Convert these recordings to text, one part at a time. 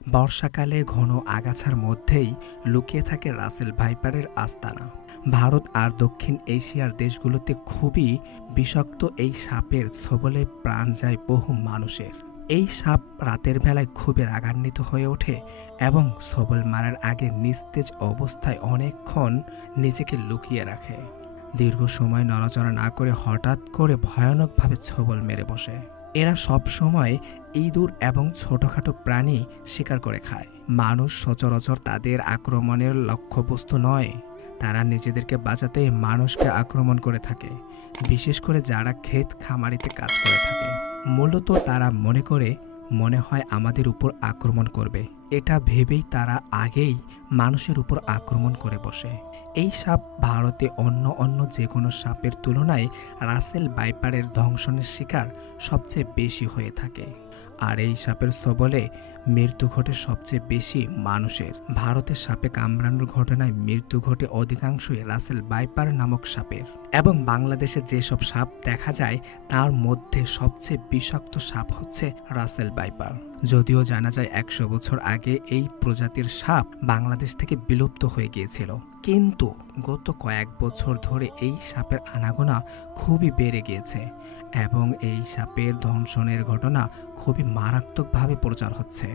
বর্ষাকালে ঘন আগাছার মধ্যেই লুকিয়ে থাকে রাসেল ভাইপারের আস্তানা। ভারত আর দক্ষিণ এশিয়ার দেশগুলোতে খুবই বিষাক্ত এই সাপের ছোবলে প্রাণ যায় বহু মানুষের। এই সাপ রাতের বেলায় খুবই রাগান্বিত হয়ে ওঠে এবং ছোবল মারার আগে নিস্তেজ অবস্থায় অনেকক্ষণ নিজেকে লুকিয়ে রাখে। দীর্ঘ সময় নড়াচড়া না করে হঠাৎ করে ভয়ানকভাবে ছোবল মেরে বসে। এরা সব সময় ইঁদুর এবং ছোটখাটো প্রাণী শিকার করে খায়। মানুষ সচরাচর তাদের আক্রমণের লক্ষ্যবস্তু নয়। তারা নিজেদেরকে বাঁচাতে মানুষকে আক্রমণ করে থাকে, বিশেষ করে যারা ক্ষেত খামারিতে কাজ করে থাকে। মূলত তারা মনে হয় আমাদের উপর আক্রমণ করবে, এটা ভেবেই তারা আগেই মানুষের উপর আক্রমণ করে বসে। এই সাপ ভারতে অন্য যে কোনো সাপের তুলনায় রাসেল ভাইপারের দংশনের শিকার সবচেয়ে বেশি হয়ে থাকে। আর এই সাপের ছোবলে মৃত্যু ঘটে সবচেয়ে বেশি মানুষের। ভারতের সাপে কামড়ানোর ঘটনায় মৃত্যু ঘটে অধিকাংশই রাসেল ভাইপার নামক সাপের। এবং বাংলাদেশে যেসব সাপ দেখা যায় তার মধ্যে সবচেয়ে বিষাক্ত সাপ হচ্ছে রাসেল ভাইপার। যদিও জানা যায় 100 বছর আগে এই প্রজাতির সাপ বাংলাদেশ থেকে বিলুপ্ত হয়ে গিয়েছিল, কিন্তু গত কয়েক বছর ধরে এই সাপের আনাগোনা খুবই বেড়ে গিয়েছে এবং এই সাপের দংশনের ঘটনা খুবই মারাত্মকভাবে প্রচার হচ্ছে।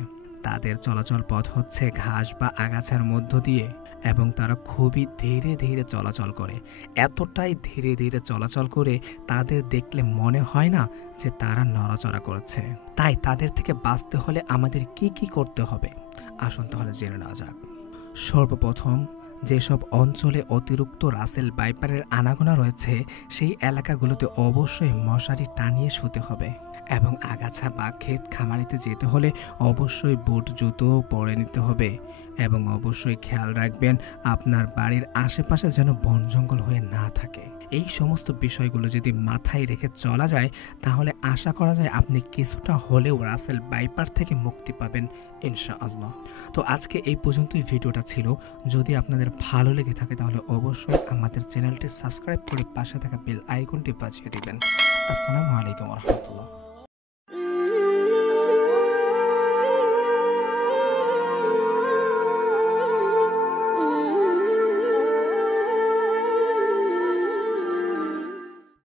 তাদের চলাচল পথ হচ্ছে ঘাস বা আগাছার মধ্য দিয়ে এবং তারা খুবই ধীরে ধীরে চলাচল করে। এতটাই ধীরে ধীরে চলাচল করে তাদের দেখলে মনে হয় না যে তারা নড়াচড়া করছে। তাই তাদের থেকে বাঁচতে হলে আমাদের কি করতে হবে, আসুন তাহলে জেনে নেওয়া যাক। সর্বপ্রথম, যেসব অঞ্চলে অতিরিক্ত রাসেল ভাইপারের আনাগোনা রয়েছে সেই এলাকাগুলোতে অবশ্যই মশারি টানিয়ে শুতে হবে এবং আগাছা বা ক্ষেত খামারিতে যেতে হলে অবশ্যই বুট জুতো পরে নিতে হবে এবং অবশ্যই খেয়াল রাখবেন আপনার বাড়ির আশেপাশে যেন বন জঙ্গল হয়ে না থাকে। এই সমস্ত বিষয়গুলো যদি মাথায় রেখে চলা যায় তাহলে আশা করা যায় আপনি কিছুটা হলেও রাসেল ভাইপার থেকে মুক্তি পাবেন ইনশাআল্লাহ। তো আজকে এই পর্যন্তই ভিডিওটা ছিল। যদি আপনাদের ভালো লেগে থাকে তাহলে অবশ্যই আমাদের চ্যানেলটি সাবস্ক্রাইব করে পাশে থাকা বেল আইকনটি বাজিয়ে দিবেন। আসসালামু আলাইকুম ওয়া রাহমাতুল্লাহ।